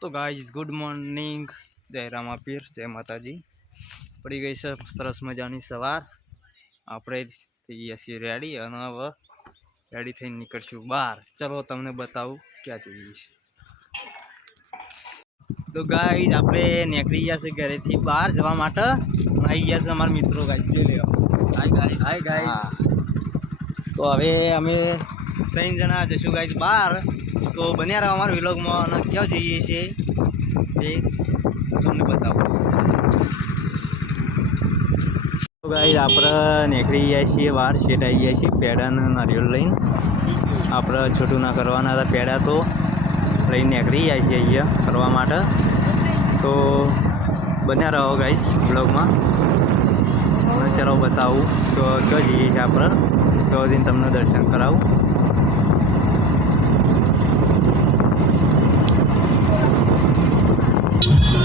તો guys good morning. જય રામાપીર જય માતાજી. પડી ગઈ છે સરસ મજાની સવાર. આપણે થઈ ગયા છીએ રેડી અને હવે રેડી થઈને નીકળશું બહાર. ચલો તમને બતાવું ક્યાં જઈએ છીએ. તો ગાઈઝ આપણે નીકળી ગયા છે ઘરેથી બહાર જવા માટે. આવી ગયા છે અમારા મિત્રો ગાઈઝ જોઈ લેવા હાય ગાઈઝ હાય ગાઈઝ. તો હવે અમે ત્રણ જણા જઈશું ગાઈઝ બહાર. તો બન્યા રહો અમારા વિલોગમાં અને ક્યાં જઈએ છીએ તે તમને બતાવો. તો ગાઈઝ આપણે નીકળી ગયા છીએ બહાર શેટ આવી ગયા છીએ પેડાને નારિયેળ લઈને. આપણે છોટું ના કરવાના હતા પેડા તો. લઈને નીકળી ગયા છીએ અહીંયા કરવા માટે. તો બન્યા રહો ગાઈ બ્લોગમાં ચાલો બતાવું તો ક્યાં જઈએ છીએ આપણે. તો દિન તમને દર્શન કરાવું.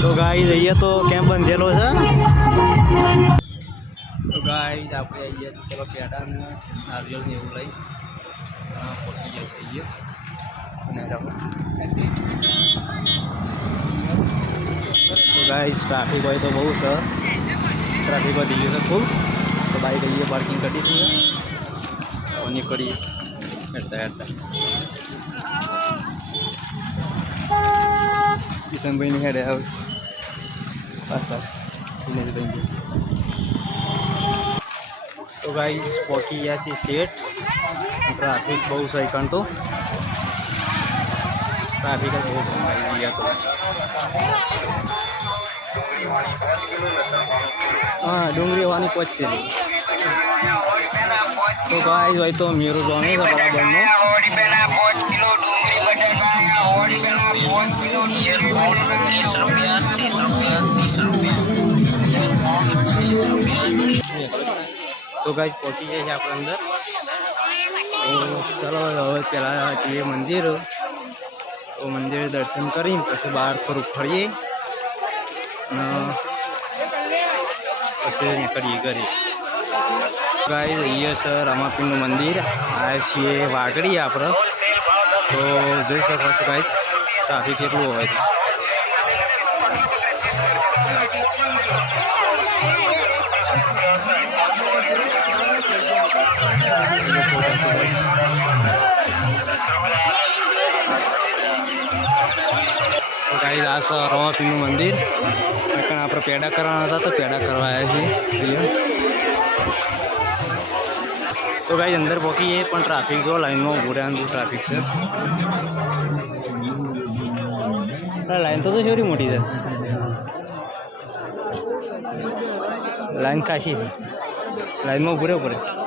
તો ગાઈ અહીંયા તો કેમ્પ બંધેલો છે. તો ગાઈ આપણે તો ચલો પેડા ને નારિયેળ ને એવું લઈ પહોંચી જાય છીએ અને તો ગાઈ ટ્રાફિક હોય તો બહુ છે. ટ્રાફિક વધી ગયું છે ખૂબ તો બાઈક અહીંયા પાર્કિંગ કરી દીધી છે. નીકળીએ હેડતા હેડતા. કિશનભાઈની હેડે હાઉસ પાછા તો ગાઈ પહોંચી ગયા છીએ શેઠ. ટ્રાફિક બહુ કારણ તો. ટ્રાફિક જ બહુ આવી ગયા તો. હા, ડુંગળી હોવાની પહોંચતી તો ગાઈ હોય તો મેરો જોને છે બરાબરનો કિલો રૂપિયા તો ગાઈ પહોંચી જાય છે આપણે અંદર. ચાલો હવે પહેલાં જઈએ મંદિર. તો મંદિરે દર્શન કરીને પછી બહાર થોડુંક ફરીએ. પછી નીકળીએ ઘરે. ગાઈ અહીંયા છે રામાપીરનું મંદિર. આ છીએ વાઘડી આપણે. તો જોઈ શકો છો ગાઈ ટ્રાફિક કેટલું હોય. છે તો ગાઈ આ છે રામાપીરનું મંદિર. કારણ આપણે પેડા કરવાના હતા તો પેડા કરવા આવ્યા છીએ. તો ગાઈ અંદર પોકીએ, પણ ટ્રાફિક જો લાઈનમાં ઊભું રહેવાનું ટ્રાફિક છે. લાઈન તો છોરી મોટી છે. લાઈન કાશી છે. લાઈનમાં ઊભું રહેવું પડે.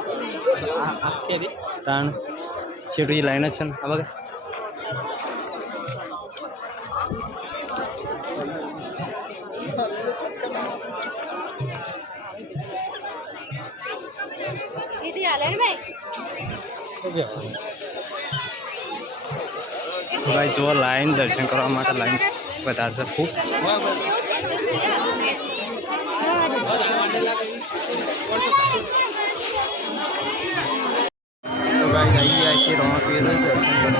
તાણ છેટું લાઈન જ છે ને આ ભાઈ જો લાઈન દર્શન કરવા માટે લાઈન વધારે છે ખૂબ તો ભાઈ આવી ગયા છીએ રમાપીર દર્શન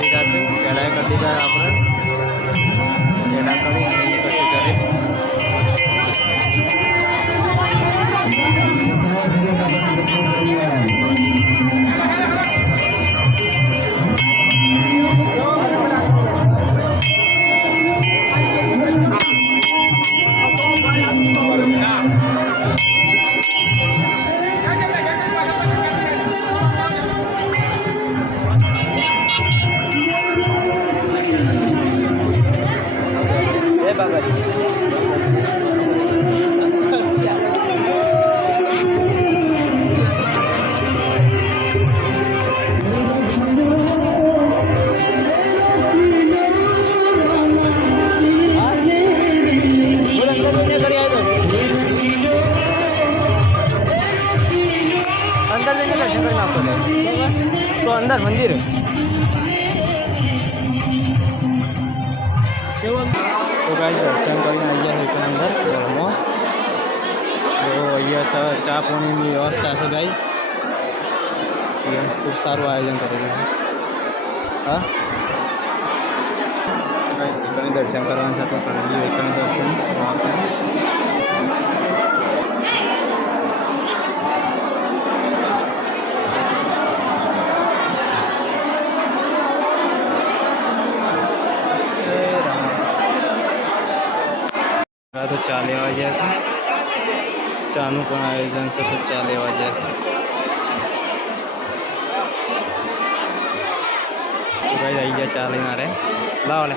કરી દીધા આપણે. ઘરે ગાઈ દર્શન કરીને અહીંયા ગયા અંદર, ઘરમાં. તો અહીંયા ચા પાણીની વ્યવસ્થા છે ગાઈ ખૂબ સારું આયોજન કરેલું છે. હા? દર્શન કરવાનું છે, તો દર્શન એ રામ. આ તો ચા લેવા ગયા છે ચાનું પણ આયોજન છે તો ચા લેવા ગયા છે ભાઈ આવી ગયા ચા લઈને અરે લાવો લે.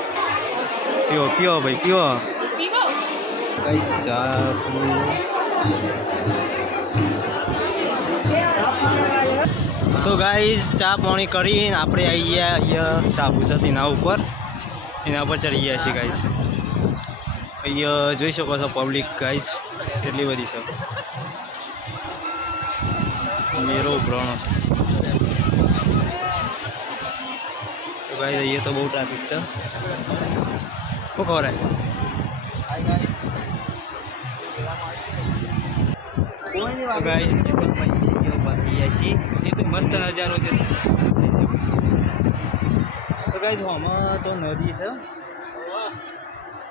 પીઓ પીઓ ભાઈ પીઓ કઈ ચા તો ગાઈઝ ચા પાણી કરીને આપણે આવી ગયા અહીંયા છે તેના ઉપર. એના ઉપર ચડી ગયા છીએ ગાઈઝ. અહીંયા જોઈ શકો છો પબ્લિક ગાઈઝ કેટલી બધી છે. મેરો ઉભરાણો તો એ તો બહુ ટ્રાફિક છે. શું ખબર મસ્ત નજારો છે. તો ગાઈઝ આમાં તો નદી છે.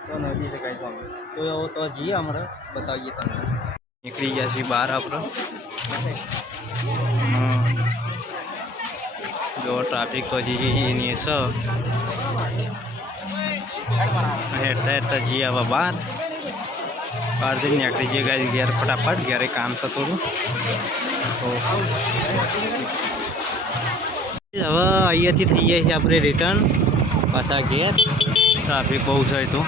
તો નદી છે ગાઈઝ આમાં તો તો જઈએ અમારે બતાવીએ તમને નીકળી ગયા છીએ બહાર આપણે જો, ટ્રાફિક તો હજી એની છે હેઠતા હેઠતા જઈએ હવે બહાર બહારથી નીકળી જઈએ ગાય ઘેર ફટાફટ. ઘેરે કામ થતું તો હવે અહીંયાથી થઈ જાય છે આપણે રિટર્ન પાછા ઘેર. ટ્રાફિક બહુ છે તો.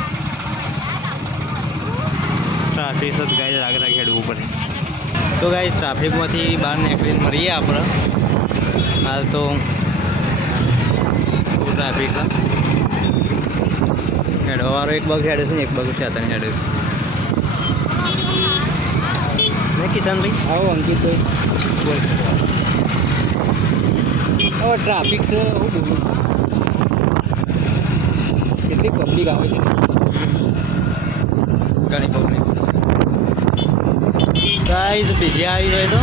ટ્રાફિક જ ગાય રાગ ખેડવું પડે. તો ગાય ટ્રાફિકમાંથી બહાર નીકળીને મળીએ આપણે. હાલ તો ટ્રાફિક છે. હેડવાવાળો એક બગ હેડે છે ને એક બગ છે હેડે છે. કિશનભાઈ? આવો અંકિતભાઈ બોલ. હવે ટ્રાફિક છે હું બોલું કેટલી પબ્લિક આવે છે. ઘણી પબ્લિક ગાઈઝ બીજી આવી જાય તો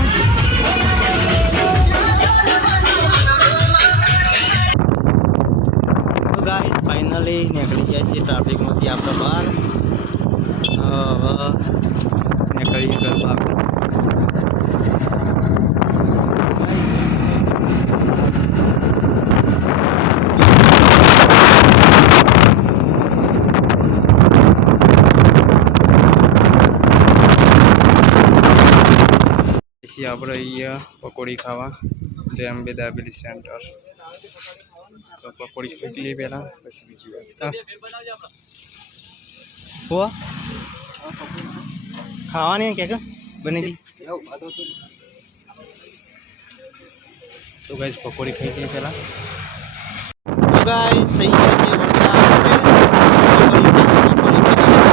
ગાઈઝ ફાઇનલી નીકળી જાય છે ટ્રાફિકમાંથી આપણે બહાર હવે નીકળીએ ગરબા આપણે પછી આપણે અહીંયા પકોડી ખાવા. જય અંબે દાબેલી સેન્ટર તો પકોડી ખાઈ લઈએ પહેલાં પછી બીજી વાત ખાવાની કે કે? બનેલી તો ગાઈસ પકોડી ખાઈ લઈએ પહેલાં. તો ગાઈસ સહી છે વળતા આપણે પકોડી ખાઈ લઈએ.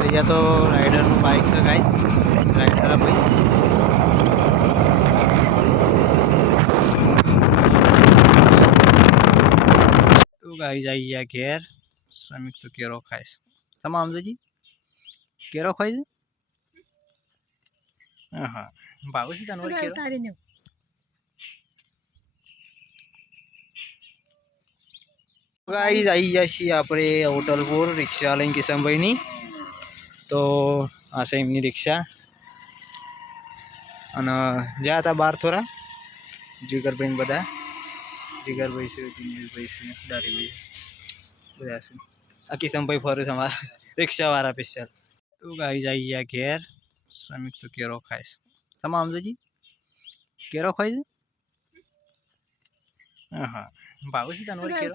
અહીંયા તો રાઈડરનું બાઇક છે ગાઈ રાઈડર ભાઈ ગાઈ જાય ગયા ઘેર. સમીક તો કેરો ખાઈશ સમા સમજજી કેરો ખાઈ દે હા હા ભાવ છે તને કેરો? ગાઈઝ આવી જાય છીએ આપણે હોટલ પર રિક્ષા લઈને કિશનભાઈની. તો આ છે એમની રિક્ષા. અને જ્યાં હતા બાર થોડા. જીગરભાઈ બધા. જીગરભાઈ છે દિનેશભાઈ છે દારીભાઈ બધા છે. આ કિશનભાઈ ફરે છે અમારા રિક્ષાવાળા સ્પેશિયલ તો ગાઈ જાય ગયા ઘેર. સમીક તો કેરો ખાઈશ સમા સમજજી કેરો ખાઈ છે? હા હા. ભાવ છે તને કેરો?